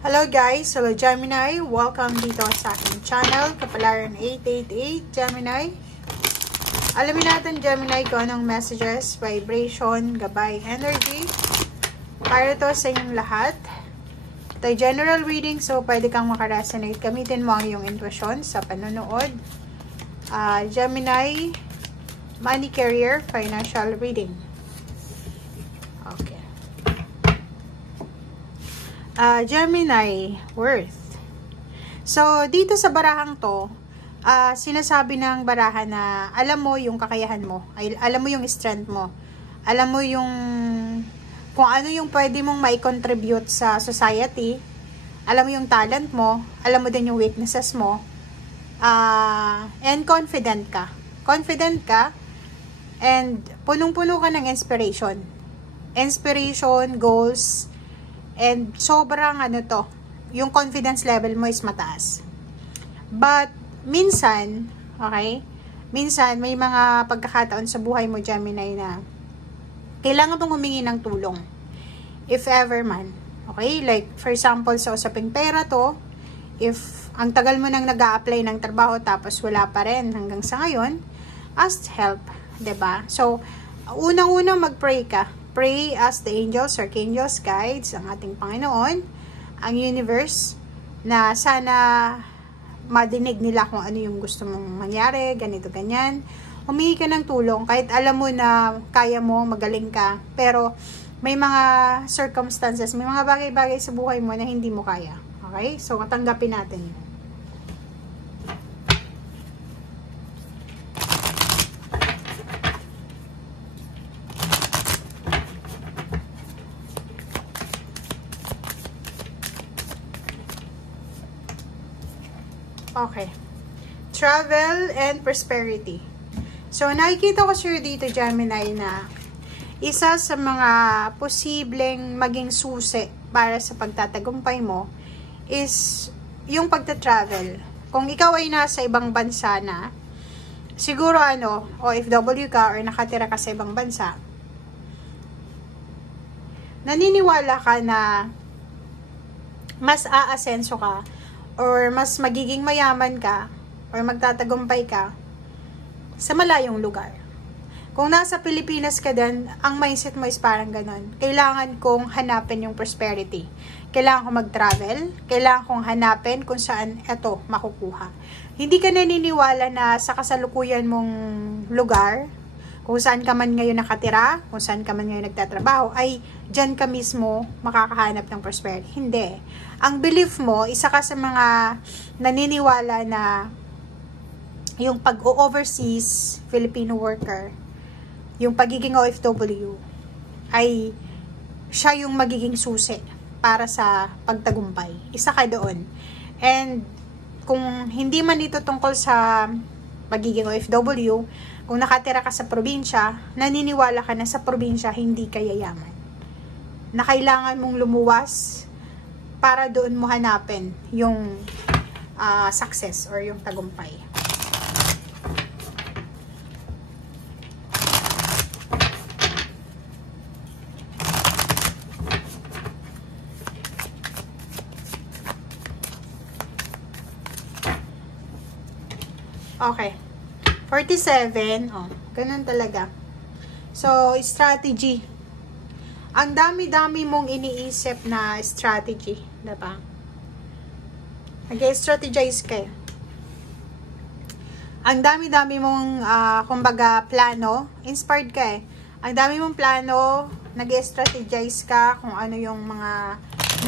Hello guys! Hello Gemini! Welcome dito sa aking channel, Kapalaran 888 Gemini. Alamin natin Gemini kung anong messages, vibration, gabay, energy para to sa inyong lahat. Ito ay general reading, so pwede kang makaresonate. Gamitin mo ang iyong intuition sa panonood. Gemini, money career, financial reading. Okay. Gemini, worth. So, dito sa barahang to, sinasabi ng barahan na alam mo yung kakayahan mo, alam mo yung strength mo, alam mo yung kung ano yung pwede mong mai-contribute sa society, alam mo yung talent mo, alam mo din yung weaknesses mo, and confident ka. Confident ka, and punong-puno ka ng inspiration. Inspiration, goals, and sobrang yung confidence level mo is mataas. But, minsan, okay, minsan may mga pagkakataon sa buhay mo, Gemini, na kailangan mong humingi ng tulong. If ever man. Okay? Like, for example, sa usaping pera to, if ang tagal mo nang nag-a-apply ng trabaho tapos wala pa rin hanggang sa ngayon, ask help. 'Di ba? So, unang-unang mag-pray ka. Pray as the angels, archangels, guides, ang ating Panginoon, ang universe, na sana madinig nila kung ano yung gusto mong mangyari, ganito, ganyan. Humingi ka ng tulong, kahit alam mo na kaya mo, magaling ka, pero may mga circumstances, may mga bagay-bagay sa buhay mo na hindi mo kaya. Okay? So, tanggapin natin yun. Okay. Travel and prosperity. So, nakikita ko sir dito, Gemini, na isa sa mga posibleng maging susi para sa pagtatagumpay mo is yung pagta-travel. Kung ikaw ay nasa ibang bansa na, siguro OFW ka or nakatira ka sa ibang bansa, naniniwala ka na mas aasenso ka or mas magiging mayaman ka or magtatagumpay ka sa malayong lugar. Kung nasa Pilipinas ka din, ang mindset mo is parang ganon. Kailangan kong hanapin yung prosperity. Kailangan kong mag-travel. Kailangan kong hanapin kung saan eto makukuha. Hindi ka naniniwala na sa kasalukuyan mong lugar, kung saan ka man ngayon nakatira, kung saan ka man ngayon nagtatrabaho, ay dyan ka mismo makakahanap ng prosperity. Hindi. Ang belief mo, isa ka sa mga naniniwala na yung pag-overseas Filipino worker, yung pagiging OFW, ay siya yung magiging susi para sa pagtagumpay. Isa ka doon. And kung hindi man ito tungkol sa pagiging OFW, kung nakatira ka sa probinsya, naniniwala ka na sa probinsya hindi ka yayaman. Na kailangan mong lumuwas para doon mo hanapin yung success or yung tagumpay. Okay. 47. Ganun talaga. So, strategy. Ang dami-dami mong iniisip na strategy. Diba? Nag-strategize kayo. Ang dami-dami mong, kumbaga, plano. Inspired ka eh. Ang dami mong plano. Nag-strategize ka kung ano yung mga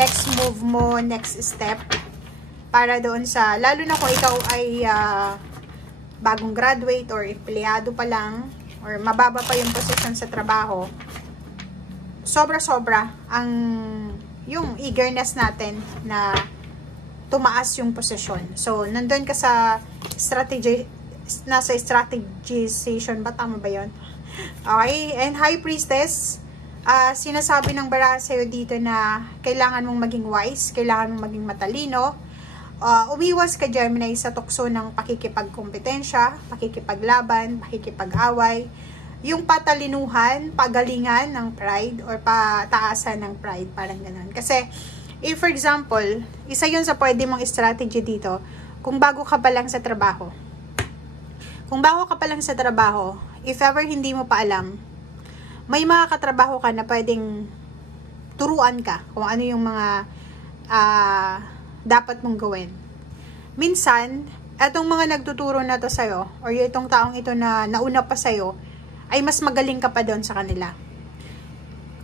next move mo, next step. Para doon sa, lalo na kung ikaw ay bagong graduate or empleyado pa lang or mababa pa yung position sa trabaho, sobra-sobra ang yung eagerness natin na tumaas yung posisyon. So, nandun ka sa nasa strategization ba? Tama ba yun? Okay. And High Priestess, sinasabi ng bara sa'yo dito na kailangan mong maging wise, kailangan mong maging matalino. Umiwas ka, Gemini, sa tukso ng pakikipagkompetensya, pakikipaglaban, pakikipag-away, yung patalinuhan, pagalingan ng pride, or pataasan ng pride, parang ganun. Kasi, For example, isa yun sa pwede mong strategy dito, kung bago ka pa lang sa trabaho. Kung bago ka pa lang sa trabaho, if ever hindi mo pa alam, may mga katrabaho ka na pwedeng turuan ka kung ano yung mga dapat mong gawin. Minsan, etong mga nagtuturo na to sa'yo, or itong taong ito na nauna pa sa'yo, ay mas magaling ka pa doon sa kanila.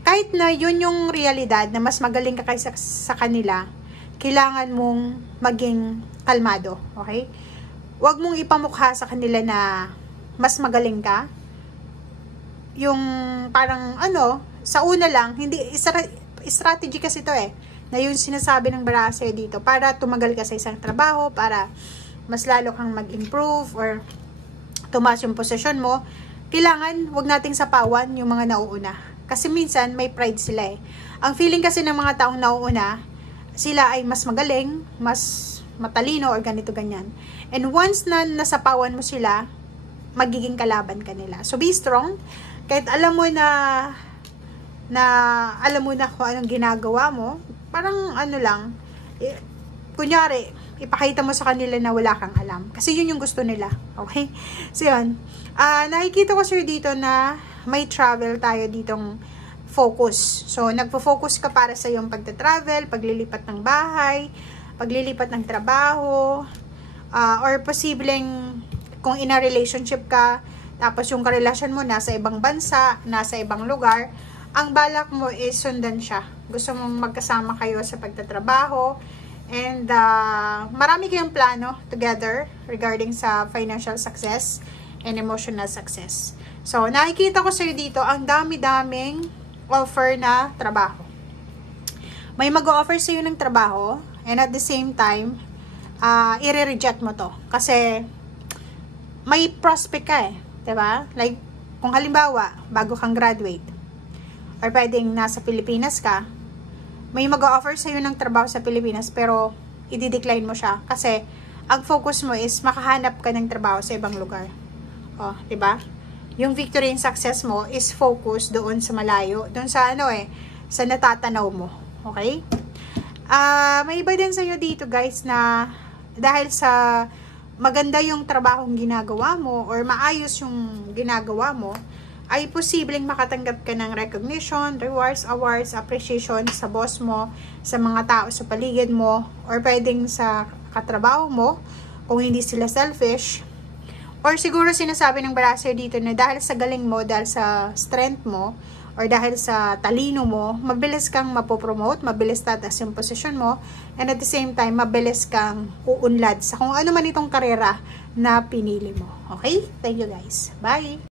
Kahit na yun yung realidad na mas magaling ka kaysa sa kanila, kailangan mong maging kalmado, okay? Huwag mong ipamukha sa kanila na mas magaling ka. Yung parang sa una lang, hindi, strategy kasi to na yung sinasabi ng Barasa dito, para tumagal ka sa isang trabaho, para mas lalo kang mag-improve, or tumaas yung posisyon mo. Kailangan, wag nating sapawan yung mga nauuna. Kasi minsan, may pride sila Ang feeling kasi ng mga taong nauuna, sila ay mas magaling, mas matalino, or ganito, ganyan. And once na nasapawan mo sila, magiging kalaban ka nila. So, be strong. Kahit alam mo na alam mo na kung anong ginagawa mo, parang kunyari, ipakita mo sa kanila na wala kang alam. Kasi yun yung gusto nila. Okay? So, yun. Nakikita ko sir dito na may travel tayo ditong focus. So, nagpo-focus ka para sa iyong pagta-travel, paglilipat ng bahay, paglilipat ng trabaho, or posibleng kung in a relationship ka, tapos yung karelasyon mo nasa ibang bansa, nasa ibang lugar, ang balak mo is sundan siya. Gusto mong magkasama kayo sa pagtatrabaho, and marami kayong plano together regarding sa financial success and emotional success. So, nakikita ko sa'yo dito, ang dami-daming offer na trabaho. May mag-offer sa'yo ng trabaho, and at the same time, i-reject mo to. Kasi, may prospect ka diba? Like, kung halimbawa, bago kang graduate, or pwedeng nasa Pilipinas ka, may mag-offer sa'yo ng trabaho sa Pilipinas, pero i-decline mo siya. Kasi, ang focus mo is makahanap ka ng trabaho sa ibang lugar. Diba? Yung victory and success mo is focus doon sa malayo, doon sa sa natatanaw mo. Okay? May iba din sa'yo dito guys na dahil sa maganda yung trabahong ginagawa mo or maayos yung ginagawa mo, ay posibleng makatanggap ka ng recognition, rewards, awards, appreciation sa boss mo, sa mga tao sa paligid mo, or pwedeng sa katrabaho mo, kung hindi sila selfish. Or siguro sinasabi ng Barasa dito na dahil sa galing mo, dahil sa strength mo, or dahil sa talino mo, mabilis kang mapopromote, mabilis tataas yung posisyon mo, and at the same time, mabilis kang uunlad sa kung ano man itong karera na pinili mo. Okay? Thank you guys. Bye!